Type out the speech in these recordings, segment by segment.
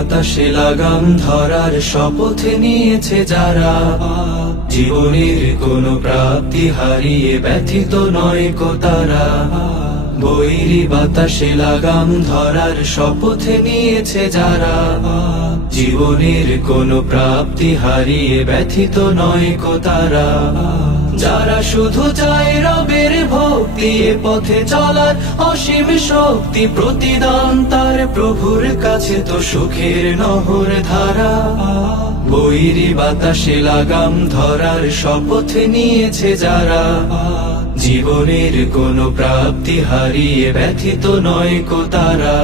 বাতাসে লাগাম ধরার শপথ নিয়েছে যারা, জীবনের কোনো প্রাপ্তি হারিয়ে ব্যথিত নয় কো তারা। বৈরী বাতাসে লাগাম ধরার শপথ নিয়েছে যারা, জীবনের কোনো প্রাপ্তি হারিয়ে ব্যথিত নয় কো তারা। যারা শুধু চায় রবের ভক্তি, এ পথে চলার অসীম শক্তি, প্রতিদান তার প্রভুর কাছে তো সুখের নহর ধারা। বৈরী বাতাসে লাগাম ধরার শপথ নিয়েছে যারা, জীবনের কোনো প্রাপ্তি হারিয়ে ব্যথিত নয় কো তারা।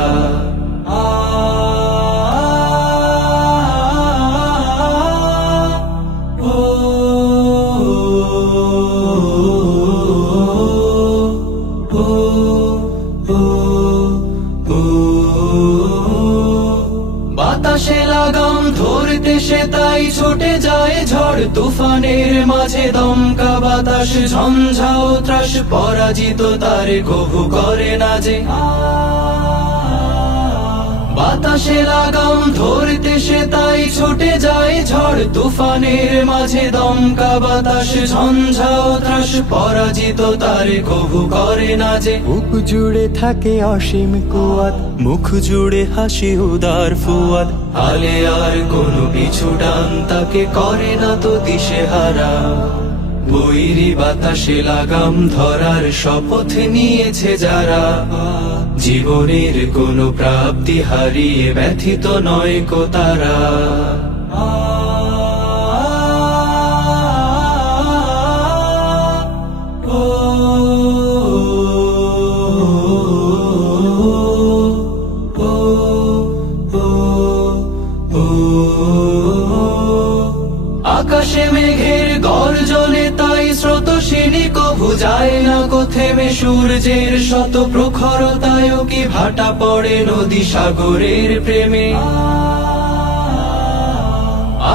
বাতাসে লাগাম ধরতে সে তাই ছুটে যায় ঝড় তুফানের মাঝে, দমকা বাতাস ঝঞ্ঝাও ত্রাস, পরাজিত তার কভু করে না যে। বাতাসে লাগাম ধরতে সে তাই ছুটে যায় ঝড় তুফানের মাঝে, দমকা বাতাস ঝঞ্ঝাও ত্রাস, পরাজিত তার কভু করে না যে। বুক জুড়ে থাকে অসীম কুয়াত, মুখ জুড়ে হাসি উদার ফুয়াদ, হালে আর কোনো পিছু ডান তাকে করে না তো দিশেহারা। বৈরী বাতাসে লাগাম ধরার শপথ নিয়েছে যারা, জীবনের কোনো প্রাপ্তি হারিয়ে ব্যথিত নয় কো তারা। আকাশে মেঘের গর্জনে তাই স্রোতস্বিনী কভু যায় না কো থেমে, সূর্যের শত প্রখরতায়ও কি ভাটা পড়ে নদী সাগরের প্রেমে।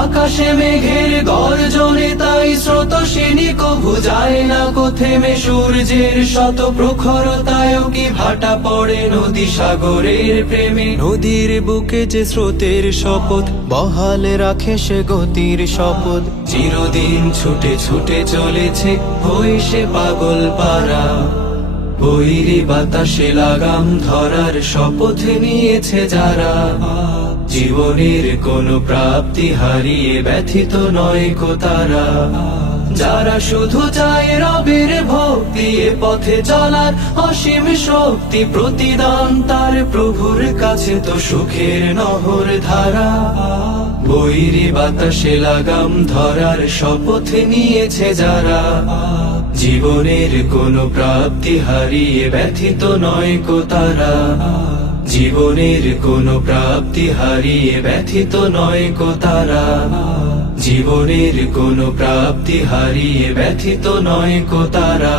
আকাশে মেঘের গর্জনে তাই স্রোতস্বিনী কভু যায় না কো থেমে, সূর্যের শত প্রখরতায়ও কি ভাটা পড়ে নদী সাগরের প্রেমে। নদীর বুকে যে স্রোতের শপথ, বহাল রাখে সে গতির শপথ, চিরদিন ছুটে ছুটে চলেছে হয়ে সে পাগল পারা। বৈরী বাতাসে লাগাম ধরার শপথ নিয়েছে যারা, জীবনের কোনো প্রাপ্তি হারিয়ে ব্যথিত নয় কো তারা। যারা শুধু চায় রবের ভক্তি, এ পথে চলার অসীম শক্তি, প্রতিদান তার প্রভুর কাছে তো সুখের নহর ধারা। বৈরী বাতাসে লাগাম ধরার শপথ নিয়েছে যারা, জীবনের কোনো প্রাপ্তি হারিয়ে ব্যথিত নয় কো তারা। জীবনের কোনো প্রাপ্তি হারিয়ে ব্যথিত নয় কো তারা। জীবনের কোনো প্রাপ্তি হারিয়ে ব্যথিত নয় কো তারা।